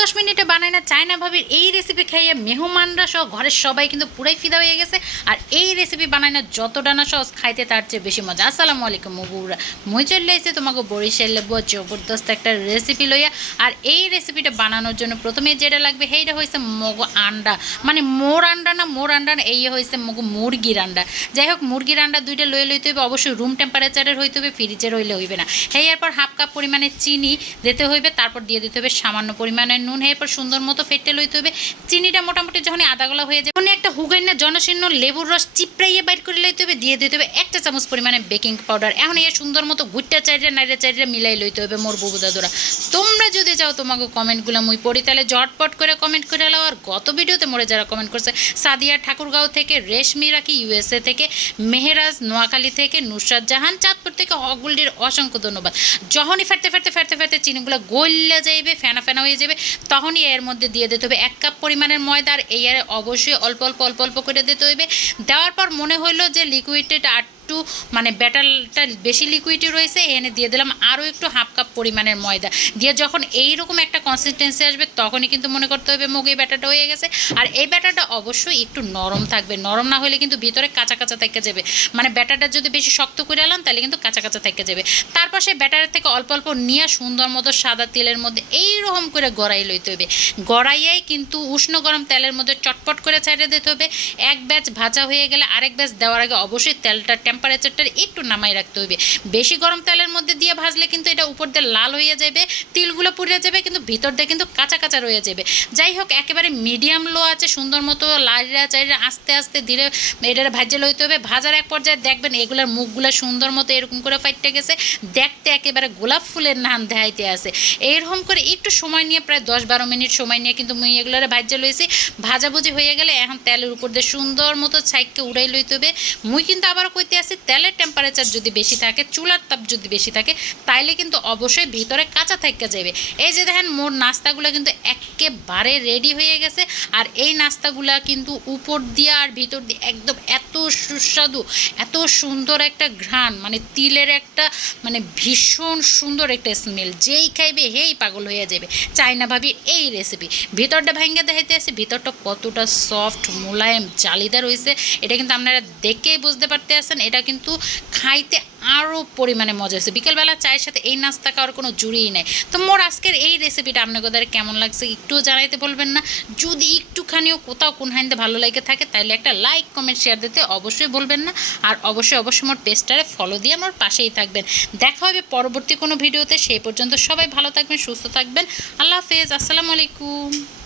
দশ মিনিটে বানায় না চায়না ভাবির। এই রেসিপি খাইয়ে মেহমানরা সহ ঘরের সবাই কিন্তু পুরাই ফিদা হয়ে গেছে। আর এই রেসিপি বানায় না যতটা না সহজ খাইতে তার চেয়ে বেশি মজা। আসসালামু আলাইকুম মবুরা মই চলে এসে তোমাকে বরিশাল লেবু জবরদস্ত একটা রেসিপি লইয়া। আর এই রেসিপিটা বানানোর জন্য প্রথমে যেটা লাগবে, সেইটা হয়েছে মগো আন্ডা। মানে মোর আন্ডা না মোর আন্ডা না, এই হয়েছে মগো মুরগির আন্ডা। যাই হোক, মুরগির আন্ডা দুইটা লয়ে লইতে হবে অবশ্যই রুম টেম্পারেচারের হইতে হবে ফ্রিজের হইলে হইবে না। সেই এরপর হাফ কাপ পরিমাণে চিনি দিতে হইবে, তারপর দিয়ে দিতে হবে সামান্য পরিমাণে নুন এরপর সুন্দর মতো ফেটে লইতে হবে চিনিটা মোটামুটি যখন গলা হয়ে যাবে তখন একটা হুগাইনা জনশীর্ণ লেবুর রস চিপড়াইয়ে বাইর করে লইতে হবে দিয়ে দিতে হবে একটা চামচ পরিমাণে বেকিং পাউডার এখন এই সুন্দর মতো গুট্টা চাইরে নাইরে চাইরে মিলাই লইতে হবে মোর বুবু দাদুরা। তোমরা যদি চাও তোমাকে কমেন্টগুলো মুই পড়ি, তাহলে ঝটপট করে কমেন্ট করে লাও আর গত ভিডিওতে মোরে যারা কমেন্ট করছে, সাদিয়া ঠাকুরগাঁও থেকে, রেশমি রাখি ইউএসএ থেকে, মেহেরাজ নোয়াখালী থেকে, নুসরাত জাহান চাঁদপুর থেকে হগুলির অসংখ্য ধন্যবাদ। যখনই ফেরতে ফেরতে ফেরতে ফেরতে চিনিগুলো গল্লা যাইবে, ফেনা ফেনা হয়ে যাবে তখনই এর মধ্যে দিয়ে দিতে হবে এক কাপ পরিমাণের ময়দার, এই অবশ্যই অল্প অল্প অল্প অল্প করে দিতে হবে দেওয়ার পর মনে হইল যে লিকুইডটা একটু মানে ব্যাটারটা বেশি লিকুইডি রয়েছে, এনে দিয়ে দিলাম আরও একটু হাফ কাপ পরিমাণের ময়দা। দিয়ে যখন এইরকম একটা কনসিস্টেন্সি আসবে, তখনই কিন্তু মনে করতে হবে মুগ এই ব্যাটারটা হয়ে গেছে। আর এই ব্যাটারটা অবশ্যই একটু নরম থাকবে। নরম না হলে কিন্তু ভিতরে কাঁচা কাঁচা থেকে যাবে। মানে ব্যাটারটা যদি বেশি শক্ত করে আলাম তাহলে কিন্তু কাঁচা কাঁচা থেকে যাবে। তারপর সেই ব্যাটারের থেকে অল্প অল্প নিয়ে সুন্দর মতো সাদা তেলের মধ্যে এইরকম করে গড়াই লইতে হবে। গড়াইয়াই কিন্তু উষ্ণ গরম তেলের মধ্যে চটপট করে ছাইড়ে দিতে হবে। এক ব্যাচ ভাজা হয়ে গেলে আরেক ব্যাচ দেওয়ার আগে অবশ্যই তেলটা টেম্পারেচারটা একটু নামাই রাখতে হবে বেশি গরম তেলের মধ্যে দিয়ে ভাজলে কিন্তু এটা উপর দিয়ে লাল হয়ে যাবে, তিলগুলো পুড়ে যাবে, কিন্তু ভিতর দিয়ে কিন্তু কাঁচা কাঁচা রয়ে যাবে। যাই হোক, একেবারে মিডিয়াম লো আছে, সুন্দর মতো লাইরা চাইরা আস্তে আস্তে ধীরে এটা ভাজে লইতে হবে। ভাজার এক পর্যায়ে দেখবেন এগুলোর মুখগুলো সুন্দর মতো এরকম করে ফাইটে গেছে। দেখতে একেবারে গোলাপ ফুলের নান দেখাইতে আছে। এইরকম করে একটু সময় নিয়ে, প্রায় দশ বারো মিনিট সময় নিয়ে কিন্তু মুই এগুলোর ভাজে লইছি। ভাজাভুজি হয়ে গেলে এখন তেলের উপর দিয়ে সুন্দর মতো ছাইককে উড়াই লইতে হবে। মুই কিন্তু আবার কইতে আসি তেলের টেম্পারেচার যদি বেশি থাকে, চুলার তাপ যদি বেশি থাকে, তাইলে কিন্তু অবশ্যই ভিতরে কাঁচা থাকা যাবে এই যে দেখেন মোর নাস্তাগুলো কিন্তু একেবারে রেডি হয়ে গেছে। আর এই নাস্তাগুলা কিন্তু উপর দিয়ে আর ভিতর দিয়ে একদম এত সুস্বাদু, এত সুন্দর একটা ঘ্রাণ মানে তিলের একটা মানে ভীষণ সুন্দর একটা স্মেল যেই খাইবে হেই পাগল হয়ে যাবে। চাইনা ভাবি এই রেসিপি ভিতরটা ভেঙে দেখাইতে আছে ভিতরটা কতটা সফট মোলায়েম, জালিদার হয়েছে এটা কিন্তু আপনারা দেখেই বুঝতে পারতে আছেন। এটা কিন্তু খাইতে আরও পরিমাণে মজা হয়েছে। বিকেলবেলা চায়ের সাথে এই নাস্তা খাওয়ার কোনো জুড়িই নেই। তো মোর আজকের এই রেসিপিটা আপনাদের কেমন লাগছে একটুও জানাইতে বলবেন না। যদি একটুখানিও কোথাও কোন হাইন্দে ভালো লাগে থাকে তাহলে একটা লাইক কমেন্ট শেয়ার দিতে অবশ্যই বলবেন না। আর অবশ্যই অবশ্যই মোর পেজটারে ফলো দিয়ে আমার পাশেই থাকবেন। দেখা হবে পরবর্তী কোনো ভিডিওতে সেই পর্যন্ত সবাই ভালো থাকবেন, সুস্থ থাকবেন। আল্লাহ হাফেজ, আসসালামু আলাইকুম।